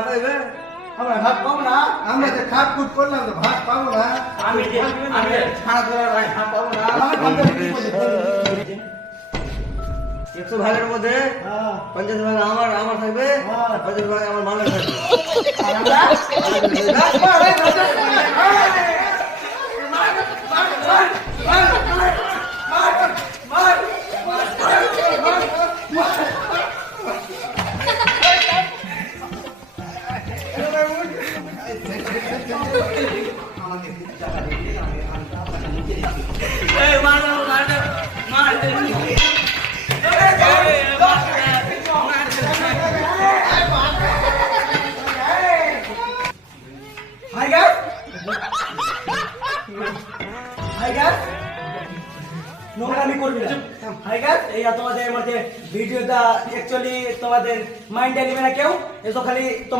আমরা ভাত পাবো না, আমরা যে খাট কুট করলাম তো ভাত পাবো না। আমি ছাড়া তোরা ভাত পাবো না। আমার পঞ্চাশ কি বলে? 100 ভাগের মধ্যে হ্যাঁ। 50 ভাগ আমার থাকবে, হ্যাঁ। 50 ভাগ আমার মালের থাকবে। আর আমরা? Hi guys. Hi guys. নোংরামি করবি না। Hi guys, এই তোমাদের মধ্যে ভিডিওটা অ্যাকচুয়ালি তোমাদের মাইন্ডে নেবে না কেউ, এসব খালি তোমাদের